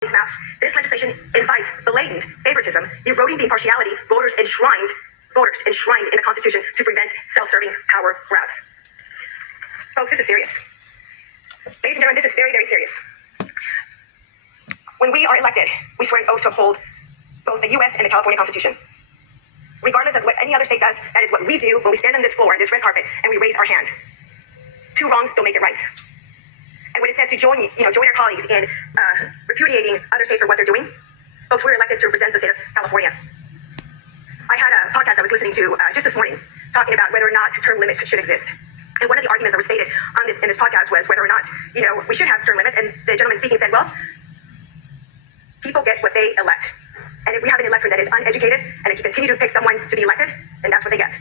maps, this legislation invites blatant favoritism, eroding the impartiality voters enshrined in the Constitution to prevent self-serving power grabs. Folks, this is serious. Ladies and gentlemen, this is very, very serious. When we are elected, we swear an oath to uphold both the U.S. and the California Constitution. Regardless of what any other state does, that is what we do when we stand on this floor, on this red carpet, and we raise our hand. Two wrongs don't make it right. And when it says to join our colleagues in repudiating other states for what they're doing, folks, we're elected to represent the state of California. I had a podcast I was listening to just this morning talking about whether or not term limits should exist. And one of the arguments that was stated in this podcast was whether or not, we should have term limits. And the gentleman speaking said, well, people get what they elect. And if we have an electorate that is uneducated and they continue to pick someone to be elected, then that's what they get.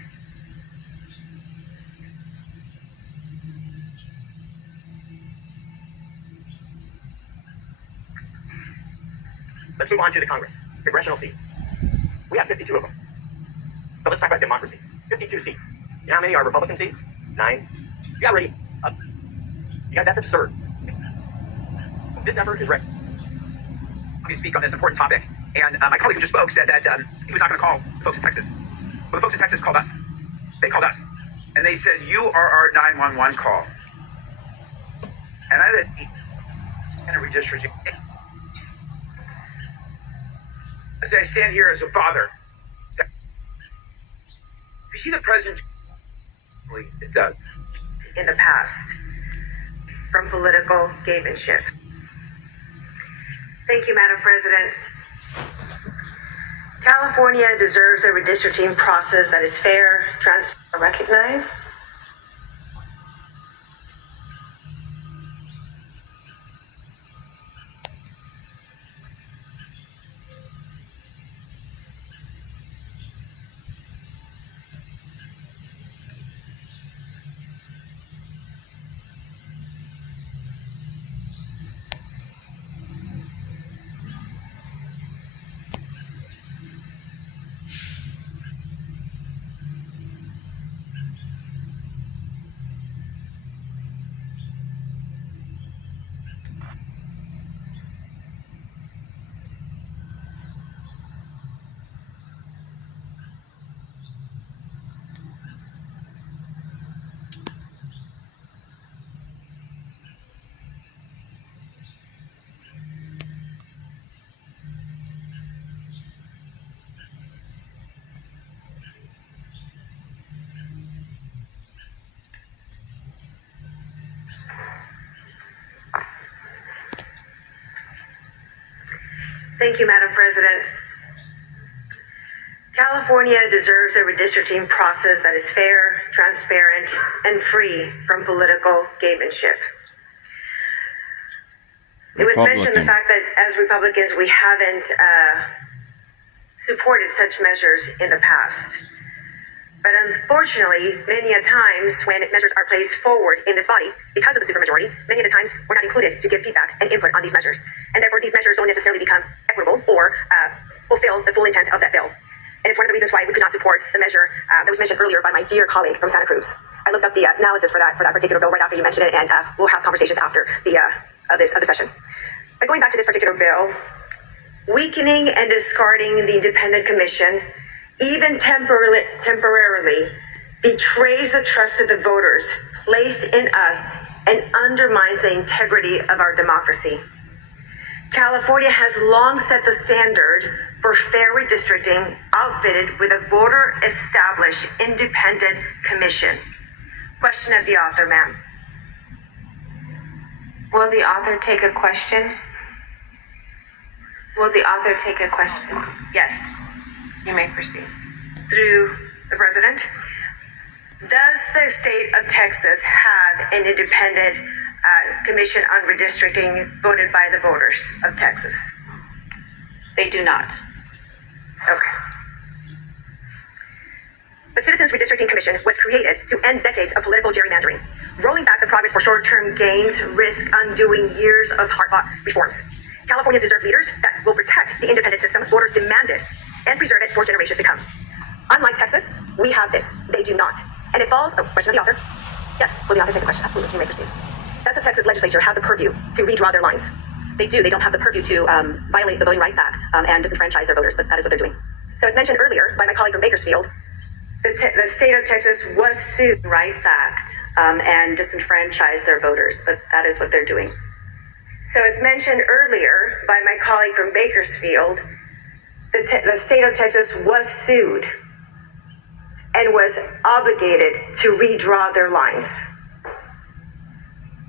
Let's move on to the Congress, congressional seats. We have 52 of them. So let's talk about democracy. 52 seats. You know how many are Republican seats? 9. You got ready. You guys, that's absurd. This effort is right. Let me speak on this important topic. And my colleague who just spoke said that he was not going to call the folks in Texas. Well, the folks in Texas called us. They called us. And they said, you are our 911 call. And I had a redistricting. I say, I stand here as a father. If you see the president, it does. In the past, from political gamemanship. Thank you, Madam President. California deserves a redistricting process that is fair, transparent, recognized. Thank you, Madam President. California deserves a redistricting process that is fair, transparent, and free from political gamemanship. It was mentioned the fact that as Republicans, we haven't supported such measures in the past. But unfortunately, many a times when measures are placed forward in this body, because of the supermajority, many of the times we're not included to give feedback and input on these measures. And therefore, these measures don't necessarily become equitable or fulfill the full intent of that bill. And it's one of the reasons why we could not support the measure that was mentioned earlier by my dear colleague from Santa Cruz. I looked up the analysis for that particular bill right after you mentioned it, and we'll have conversations after the session. But going back to this particular bill, weakening and discarding the independent commission, even temporarily, betrays the trust of the voters placed in us and undermines the integrity of our democracy. California has long set the standard for fair redistricting, outfitted with a voter-established independent commission. Question of the author, ma'am. Will the author take a question? Will the author take a question? Yes. You may proceed. Through the president, does the state of Texas have an independent commission on redistricting voted by the voters of Texas? They do not. Okay. The Citizens Redistricting Commission was created to end decades of political gerrymandering. Rolling back the progress for short-term gains risk undoing years of hard-fought reforms. California deserves leaders that will protect the independent system voters demanded and preserve it for generations to come. Unlike Texas, we have this. They do not. And it falls, question of the author. Yes, will the author take the question? Absolutely, you may proceed. Does the Texas legislature have the purview to redraw their lines? they do. They don't have the purview to violate the Voting Rights Act and disenfranchise their voters, but that is what they're doing. So as mentioned earlier by my colleague from Bakersfield, the state of Texas was sued Rights Act and disenfranchise their voters, but that is what they're doing. So as mentioned earlier by my colleague from Bakersfield, the state of Texas was sued and was obligated to redraw their lines.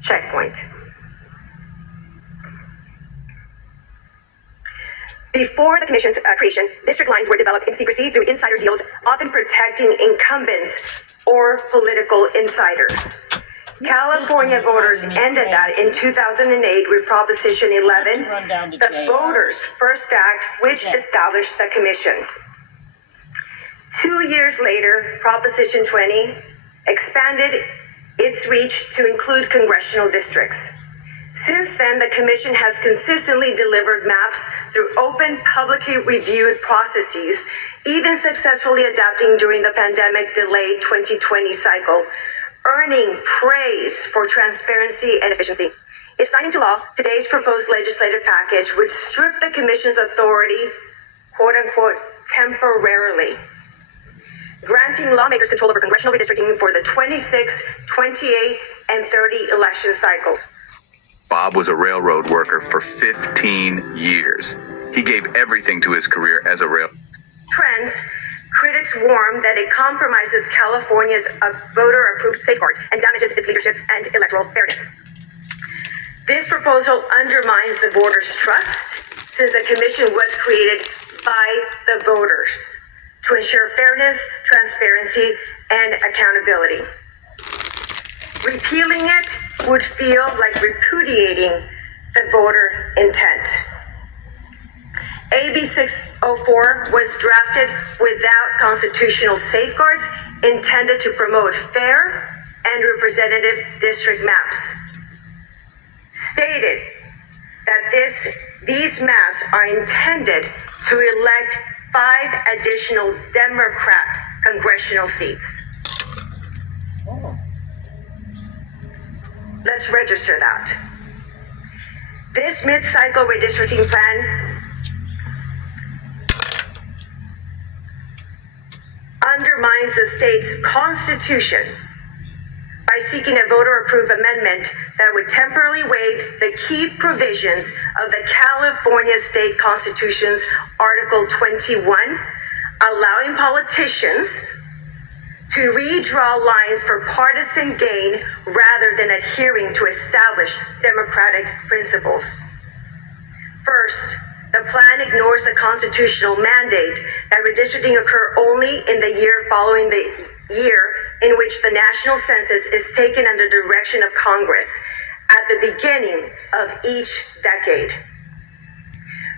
Checkpoint. Before the commission's creation, district lines were developed in secrecy through insider deals, often protecting incumbents or political insiders. California voters ended that in 2008 with Proposition 11, the Voters First Act, which established the commission. 2 years later, Proposition 20 expanded its reach to include congressional districts. Since then, the commission has consistently delivered maps through open, publicly reviewed processes, even successfully adapting during the pandemic delayed 2020 cycle, earning praise for transparency and efficiency. If signed into law, today's proposed legislative package would strip the commission's authority, quote unquote, temporarily, granting lawmakers control over congressional redistricting for the 26, 28, and 30 election cycles. Bob was a railroad worker for 15 years. He gave everything to his career as a Trends, critics warn that it compromises California's voter-approved safeguards and damages its leadership and electoral fairness. This proposal undermines the voters' trust, since the commission was created by the voters to ensure fairness, transparency, and accountability. Repealing it would feel like repudiating the voter intent. AB 604 was drafted without constitutional safeguards intended to promote fair and representative district maps. Stated that these maps are intended to elect 5 additional Democrat congressional seats. Let's register that. This mid-cycle redistricting plan undermines the state's constitution by seeking a voter-approved amendment that would temporarily waive the key provisions of the California State Constitution's Article 21, allowing politicians to redraw lines for partisan gain rather than adhering to established democratic principles. First, the plan ignores the constitutional mandate that redistricting occur only in the year following the year in which the national census is taken under direction of Congress at the beginning of each decade.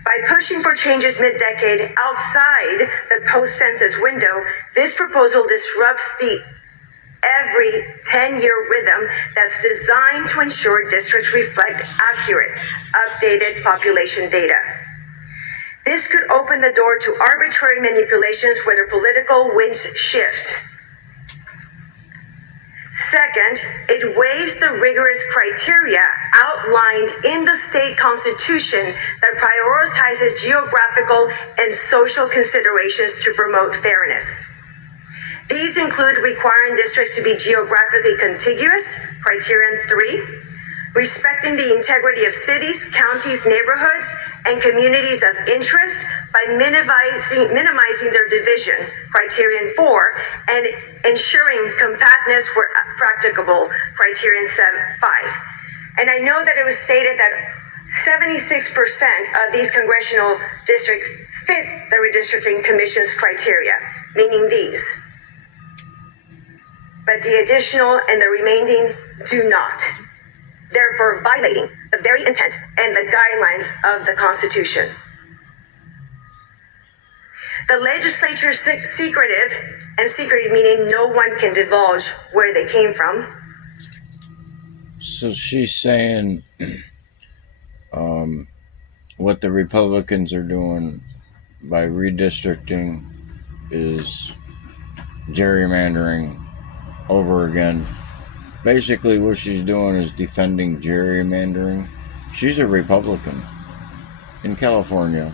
By pushing for changes mid-decade outside the post-census window, this proposal disrupts the every 10-year rhythm that's designed to ensure districts reflect accurate, updated population data. This could open the door to arbitrary manipulations whether political winds shift. Second, it waives the rigorous criteria outlined in the state constitution that prioritizes geographical and social considerations to promote fairness. These include requiring districts to be geographically contiguous, criterion 3, respecting the integrity of cities, counties, neighborhoods, and communities of interest by minimizing their division, criterion 4, and ensuring compactness where practicable, criterion 5. And I know that it was stated that 76% of these congressional districts fit the redistricting commission's criteria, meaning these. But the additional and the remaining do not, therefore violating the very intent and the guidelines of the Constitution. The legislature's secretive, and secretive meaning no one can divulge where they came from. So she's saying what the Republicans are doing by redistricting is gerrymandering over again. Basically what she's doing is defending gerrymandering. She's a Republican in California.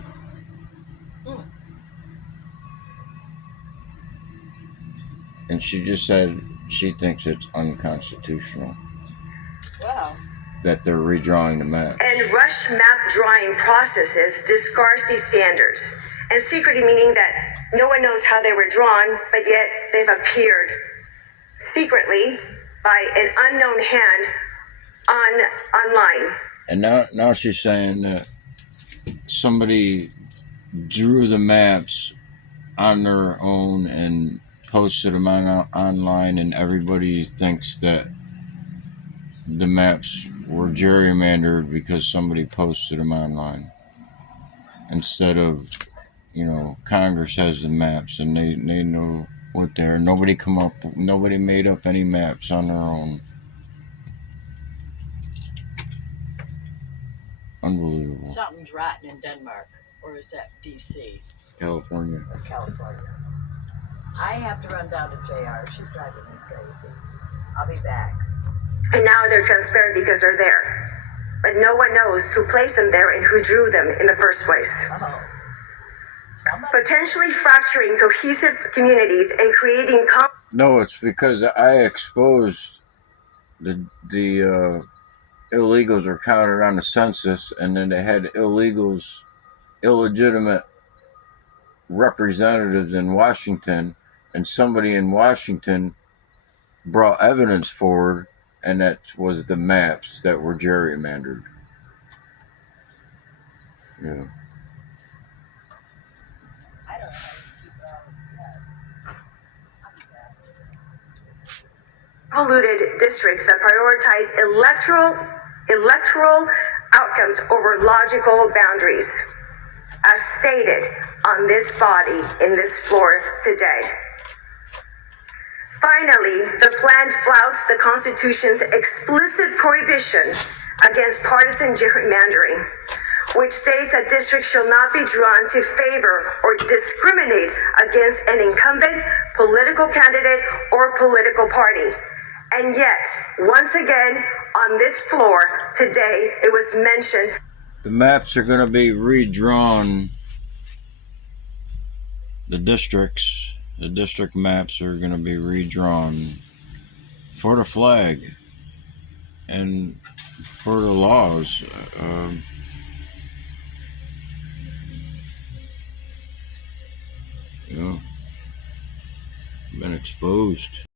And she just said she thinks it's unconstitutional Well, that they're redrawing the map. And rush map drawing processes discards these standards. And secretly meaning that no one knows how they were drawn, but yet they've appeared secretly by an unknown hand online. And now she's saying that somebody drew the maps on their own and posted them online, and everybody thinks that the maps were gerrymandered because somebody posted them online. Instead of, Congress has the maps and they know what they're. Nobody made up any maps on their own. Unbelievable. something's rotten in Denmark, or is that DC California. or California? I have to run down to JR. She's driving me crazy. I'll be back. And now they're transparent because they're there. But no one knows who placed them there and who drew them in the first place. Oh. Potentially fracturing cohesive communities and creating No, it's because I exposed the illegals were counted on the census, and then they had illegitimate representatives in Washington, and somebody in Washington brought evidence forward, and that was the maps that were gerrymandered. Yeah. convoluted districts that prioritize electoral outcomes over logical boundaries, as stated on this body in this floor today. Finally, the plan flouts the Constitution's explicit prohibition against partisan gerrymandering, which states that districts shall not be drawn to favor or discriminate against an incumbent political candidate or political party. And yet, once again, on this floor today, it was mentioned The maps are going to be redrawn. The district maps are going to be redrawn for the flag and for the laws. Been exposed.